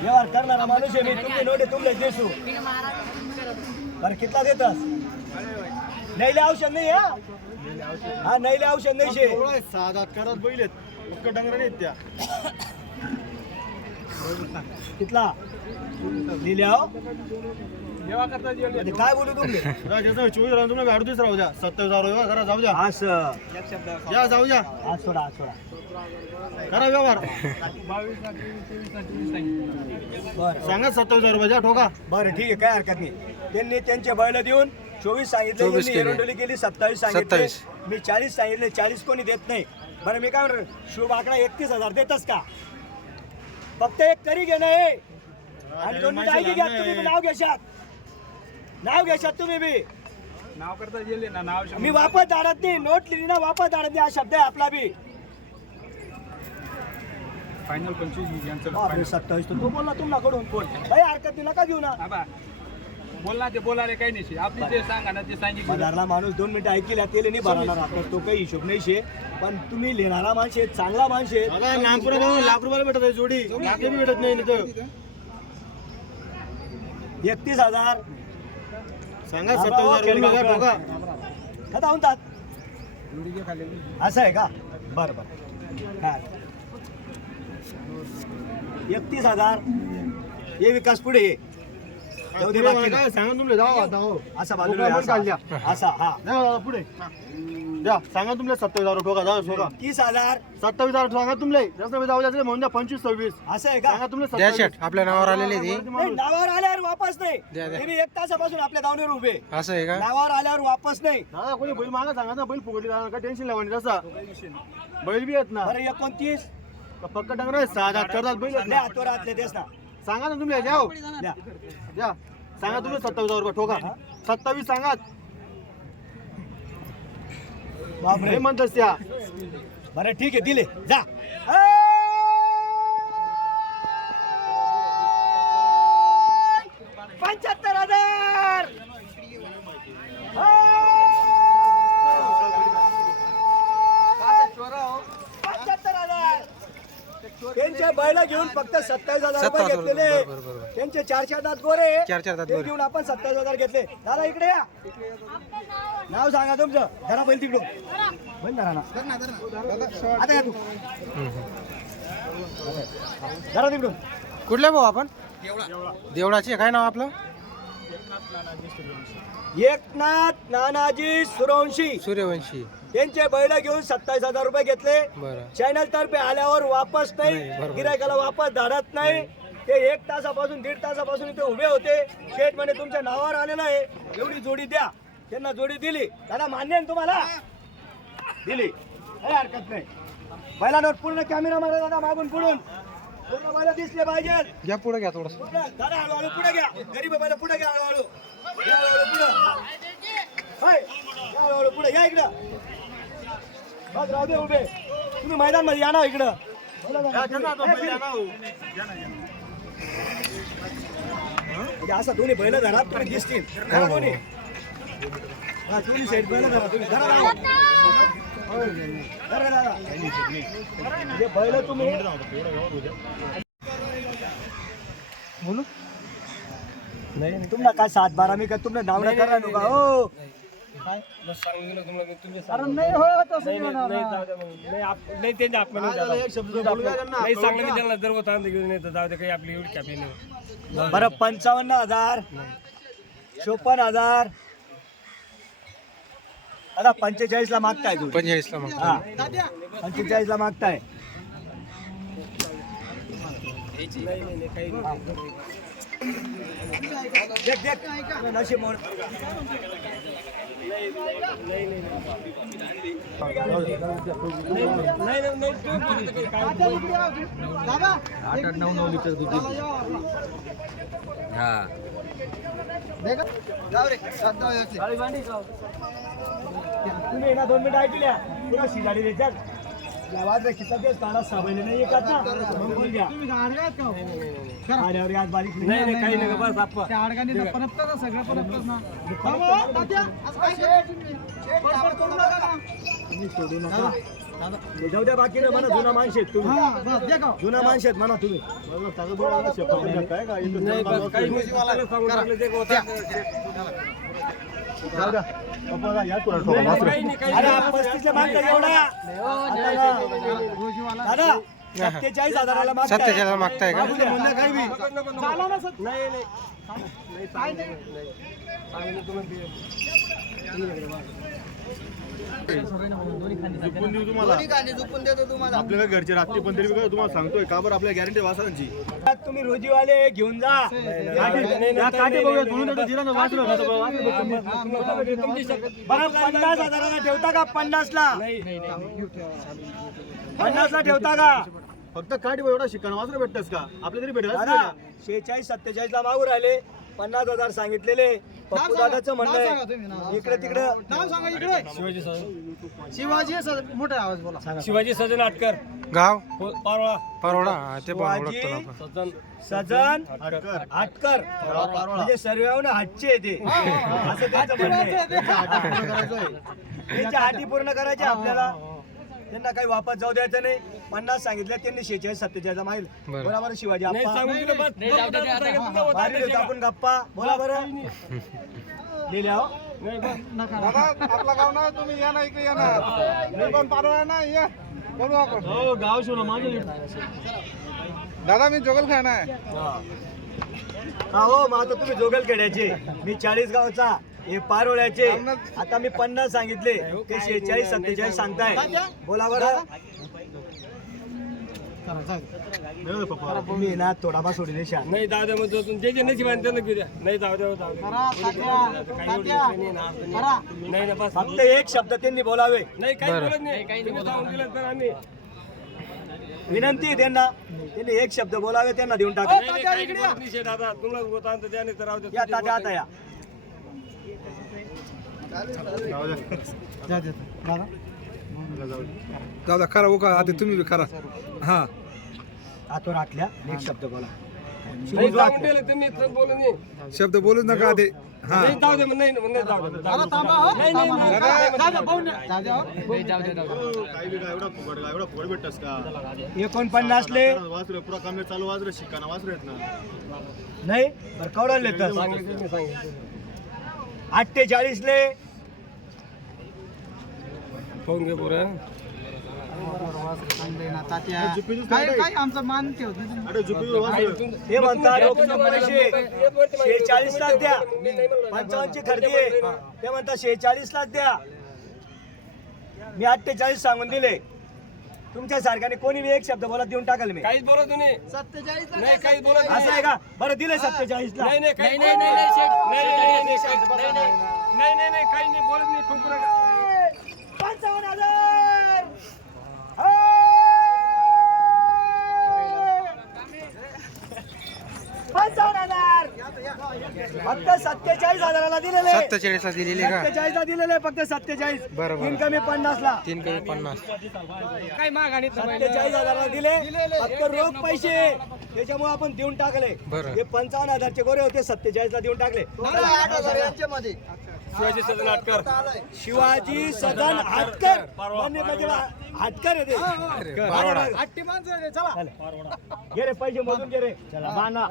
व्यवहार करणारा माणूस आहे मी. तुमचे नोटे तुमले देसू बरं कितला देतास? नैले औषध नाही हा? हा नैले औषध नाही शे. दात करत बैल डंगर नाहीत त्या. कितला? दिल्या हो? काय बोलू राजाचं चोवीस राहून तुम्हाला अडतीस राहू द्या. सत्तावीस राहू द्या करा जाऊ द्या. असं या जाऊ द्या. आज सोडा आज सोडा. करा व्यवहार. बरं सांगा सत्तावीस हजार रुपये ठोका. बरं ठीक आहे काय हरकत नाही. त्यांनी त्यांचे बैल देऊन चोवीस सांगितले चोवीस यांनी केले. एरंडोली केली सत्तावीस सांगितले. 27. मी चाळीस सांगितले चाळीस कोणी देत नाही. बरं मी काय म्हणतो शुभ आकडा एकतीस हजार देतस का? फक्त एक तरी घेणं आहे. आणि दोन मिनिटं ऐकी घ्या तुम्ही बी नाव घेशात. नाव घेशात तुम्ही बी. नाव करता गेले ना नाव मी वापस धाडत नाही नोट लिहिली ना वापस धाडत नाही हा शब्द आहे आपला बी. फायनल पंचवीस यांचं सत्तावीस तो बोलला तुम्हाला कोण काही हरकत नाही नका घेऊ ना? आबा बोल ना ते बोलायला काही नाही आपली जे सांगा ना ते सांगितलं. बजारला माणूस दोन मिनिटं ऐकल्या तेले नाही भरणार आपला तो काही हिशोब नाही शे. पण तुम्ही लिहिणारा माणूस आहे चांगला माणूस आहे. लाख रुपयाला भेटत आहे जोडी. लाख बी भेटत नाही इथं एकतीस हजार. सांगा सत्तावीस हजार रुपये म्हणतात असं आहे का? बरं बरं. काय एकतीस हजार. हे विकास पुढे ये. जाऊ दे बाकी. काय सांगा तुमले जाऊ आता हो असा बाजूला ठोका पण असा. काढल्या. असा हा. द्या दादा, पुढे. द्या सांगा तुमले सत्तावीस हजार ठोका जाऊ ठोका तीस हजार. सत्तावीस हजार सांगा तुमले. जास्त जाऊ द्यायचं म्हणून द्या पंचवीस सव्वीस. असं आहे सांगा का तुमले द्या सत्तावीस. शेट आपल्या नावावर आलेले ते. नाही, नावावर आल्यावर वापस नाही. द्या, द्या. हे मी एक तासापासून आपल्या दावणीवर उभे. असं आहे का? नावावर आल्यावर वापस नाही. दादा कोणी बैल मागा सांगा ना बैल फुगडली जाणार का? टेन्शन लावणी तसा. बैल बी येत ना. बरं एकोणतीस. पक्का डंगर आहे? सहा हजार बैल आहेत ना. ना. सांगा ना तुम्ही द्या हो. द्या. द्या. सांगा तुम्ही सत्तावीस हजार रुपये ठोका. सत्तावीस सांगा. बापरे. हे म्हणतस त्या. बरं ठीक आहे दिले. जा. त्यांचे बैल घेऊन फक्त सत्तावीस हजार रुपये 27,000 घेतलेले बरोबर, बरोबर. त्यांचे चार चार दात गोरे चार चार दात ते गोरे. घेऊन आपण सत्तावीस हजार घेतले. दादा इकडे या. नाव सांगा तुमचं. जरा बैल तिकडून. बैल धरा ना. आता या तू. जरा तिकडून. कुठल्या भाऊ आपण? देवळाची. काय नाव आपलं? एकनाथ नानाजी सुरवंशी. सूर्यवंशी त्यांचे बैल घेऊन सत्तावीस हजार रुपये घेतले. चॅनल तर्फे आल्यावर वापस नाही. गिरायकाला वापस धाडत नाही. ते एक तासापासून दीड तासापासून इथे उभे होते. शेठ म्हणे तुमच्या नावावर आलेलं आहे एवढी जोडी द्या. त्यांना जोडी दिली. त्याला मान्य आहे तुम्हाला? दिली. काही हरकत नाही. बैलांवर पूर्ण कॅमेरा मारा दादा मागून पुढून. पूर्ण बैल दिसले पाहिजे. घ्या पुढे घ्या थोडस. दादा हळूहळू पुढे घ्या. गरीब बैल पुढे घ्या हळूहळू. पुढे हळूहळू पुढे. या इकडं. बस राहू दे उभे. तुम्ही मैदानमध्ये या ना इकडं. हो. म्हणजे असं दोन्ही बैल धरा तुम्ही दिसतील. धरा दोन्ही. हा दोन्ही साईड बैल धरा तुम्ही धरा धरा. धरा धरा. म्हणजे बैल तुम्ही बोलू? नाही तुम्हाला काय सात बारा मी काय तुम्हाला नाव नाही करा नका. हो. अरे नाही हो तसं नाही होणार ना. नाही त्यांच्या काय त्यांना. नाही चांगलं मी त्यांना जर होता घेऊन येतो जाऊ दे काही आपली एवढी कॅपी नाही बरं पंचावन्न हजार. चोपन्न हजार. आता पंचेचाळीस ला मागताय. तू पंचेचाळीसला मग हा पंचेचाळीस ला मागताय देख देख. नशीब मोड आठ आठ नऊ नऊ लिटर दूध हा दोन मिनिट ऐकल्या पुरा शिजाडी देतात गावात रे किती दिवस काढा साबणे नाही येतात ना मग बोल घ्या? आल्यावर आज बारीक नाही नाही काही नाही. बस आपण तुम्ही? बाकी म्हणा जुना माणशेत तुम्ही. जुना माणशेत म्हणा तुम्ही. नाही बस. काही. हा दादा सत्तेचाळीस हजाराला मागताय. का? मागू द्या. म्हणणं काय बी? नाही नाही झुकून देऊ तुम्हाला आपल्याला घरचे रात्री पण तरी तुम्हाला सांगतोय का बरं आपल्या गॅरंटी वासरांची तुम्ही रोजीवाले घेऊन जा या काठी बघूया म्हणून त्याचं दिलं ना वासरू होतं, बघा, वासरू होतं. तुमची शक्ती- बरं पन्नास हजाराला ठेवता का पन्नास ला पन्नास ला ठेवता का फक्त काठी एवढा शिकाना वासरू भेटतस का? आपल्या तरी भेटत शेहेचाळीस सत्तेचाळीस ला मागू राहिले. पन्नास हजार सांगितलेले. पप्पू दादाचं म्हणणं आहे. इकडे तिकडे. शिवाजी मोठा आवाज बोला. शिवाजी सजन आटकर. गाव? पारोळा. परोडा हा, ते शिवाजी सजन. सजन अटकर. हाटकर म्हणजे सर्व हाटचे ते. असं त्यांचं म्हणणं आहे. त्यांच्या हाती पूर्ण करायचे आपल्याला. त्यांना काही वापस जाऊ द्यायचं नाही. पन्नास सांगितलं त्यांनी शेहेचाळीस सत्तेचाळीस माहिल नाही. बरोबर शिवाजी नाही आप्पा. सांगून दिलं बस. भारी आपण गप्पा. बोला बरं. लिहिल्या हो. नाही बस. आपला गाव ना तुम्ही या ना इकडे या ना. मी पण पारो आहे ना या. बोलू आपण. हो गाव शिवला माझे दादा मी जोगल खाय ना हा. हो मग आता तुम्ही जोगल खेड्याचे. मी चाळीस गावचा हे पारोळ्याचे. आता मी पन्नास सांगितले. ते शेहेचाळीस सत्तेचाळीस सांगताय. बोला बरं. तुम्ही ना थोडाफार सोडी देशा नाही जाऊ द्या मग जो- जे जे नशीब आहे त्यांना घेऊ द्या. नाही जाऊ द्या जाऊ नाही ना, बस. फक्त एक शब्द त्यांनी बोलावे. नाही काही बोलत नाही. तुम्ही सांगून दिलं तर आम्ही. विनंती आहे त्यांना. त्यांनी एक शब्द बोलावे त्यांना देऊन टाका. दादा तुम्हाला राहू द्या. आता या. जाऊ द्या करा उका आता तुम्ही बी करा हा. आतोर आटल्या एक शब्द बोला. बोलू शब्द बोलूच नका ते हा. का? का एकोणपन्नासले वासरू पुरा कमी चालू वासरू शिकाना ना. नाही कवडले तर अठ्ठेचाळीसले. फोन घे बरं काय आमचा मान अरे झुपी वासरू ते म्हणतात शेहेचाळीस लाख द्या. पंचावन्नची खरेदी आहे. ते म्हणतात शेहेचाळीस लाख द्या. मी अठ्ठेचाळीस सांगून दिले. तुमच्या सारख्याने कोणी बी एक शब्द बोला देऊन टाकाल मी काहीच बोलत नाही नाही काहीच बोलत नाही असं आहे का बरं दिले सत्तेचाळीस ला नाही नाही काही नाही नाही नाही शेठ. नाही नाही नाही काही- नाही नाही नाही नाही नाही काही नाही बोलत नाही पंचावन्न हजार पंचावन्न हजार फक्त सत्तेचाळीस हजाराला दिलेले. सत्तेचाळीस ला दिलेली का? सत्तेचाळीस ला दिलेले फक्त सत्तेचाळीस. बरं, बरं. तीन कमी पन्नास. ला तीन कमी पन्नास सत्तेचाळीस हजाराला दिले. फक्त रोख पैसे. त्याच्यामुळे आपण देऊन टाकले. बरं. हे पंचावन्न हजारचे गोरे होते सत्तेचाळीस ला देऊन टाकले शिवाजी सदन आटकर शिवाजी सदन हाटकर. मान्य पाहिजे बा. हाटकर आहे ते. पारोडा. चला. घे रे पैसे मोजून घे रे. चला बाना